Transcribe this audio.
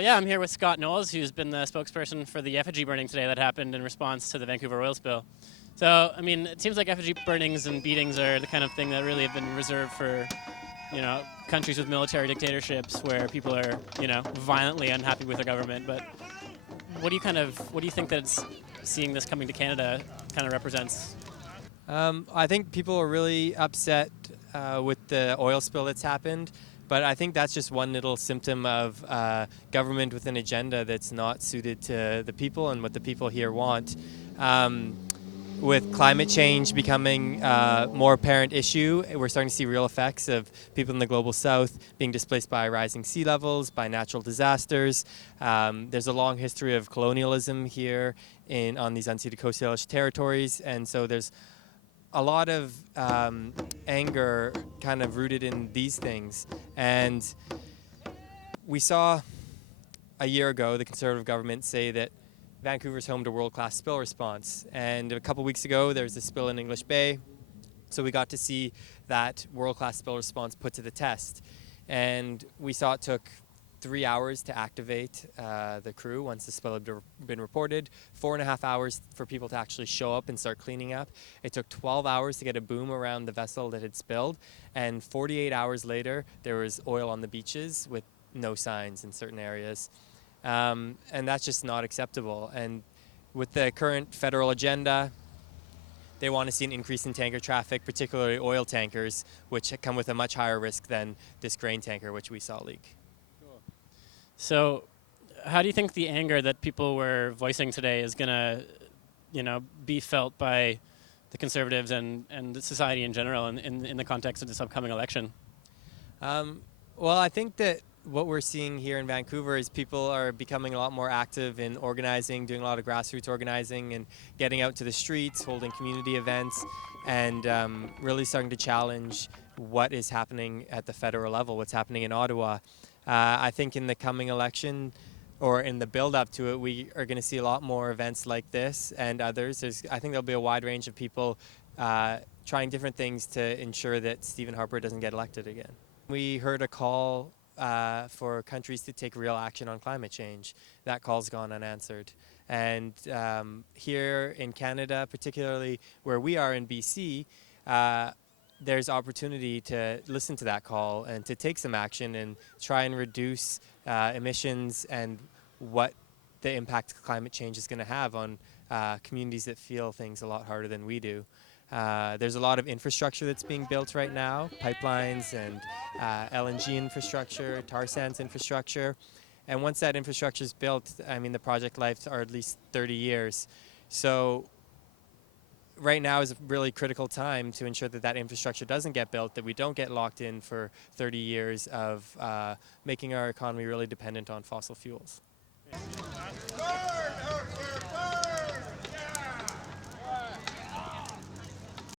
Yeah, I'm here with Scott Knowles, who's been the spokesperson for the effigy burning today that happened in response to the Vancouver oil spill. So, I mean, it seems like effigy burnings and beatings are the kind of thing that really have been reserved for, countries with military dictatorships where people are, violently unhappy with their government. But what do you think that seeing this coming to Canada kind of represents? I think people are really upset with the oil spill that's happened, but I think that's just one little symptom of government with an agenda that's not suited to the people and what the people here want. With climate change becoming a more apparent issue, we're starting to see real effects of people in the global south being displaced by rising sea levels, by natural disasters. There's a long history of colonialism here on these unceded Coast Salish territories, and so there's a lot of anger kind of rooted in these things. And we saw a year ago the Conservative government say that Vancouver's home to world-class spill response. And a couple weeks ago, there was a spill in English Bay. So we got to see that world-class spill response put to the test. And we saw it took 3 hours to activate the crew once the spill had been reported, 4.5 hours for people to actually show up and start cleaning up. It took 12 hours to get a boom around the vessel that had spilled, and 48 hours later there was oil on the beaches with no signs in certain areas. And that's just not acceptable. And with the current federal agenda, they want to see an increase in tanker traffic, particularly oil tankers, which come with a much higher risk than this grain tanker, which we saw leak. So, how do you think the anger that people were voicing today is going to, be felt by the Conservatives and the society in general in the context of this upcoming election? Well, I think that what we're seeing here in Vancouver is people are becoming a lot more active in organizing, doing a lot of grassroots organizing and getting out to the streets, holding community events, and really starting to challenge what is happening at the federal level, what's happening in Ottawa. I think in the coming election, or in the build-up to it, we are going to see a lot more events like this and others. I think there'll be a wide range of people trying different things to ensure that Stephen Harper doesn't get elected again. We heard a call for countries to take real action on climate change. That call's gone unanswered. And here in Canada, particularly where we are in BC, there's opportunity to listen to that call and to take some action and try and reduce emissions and what the impact climate change is going to have on communities that feel things a lot harder than we do. There's a lot of infrastructure that's being built right now, pipelines and LNG infrastructure, tar sands infrastructure. And once that infrastructure is built, I mean, the project lives are at least 30 years. So right now is a really critical time to ensure that that infrastructure doesn't get built, that we don't get locked in for 30 years of making our economy really dependent on fossil fuels.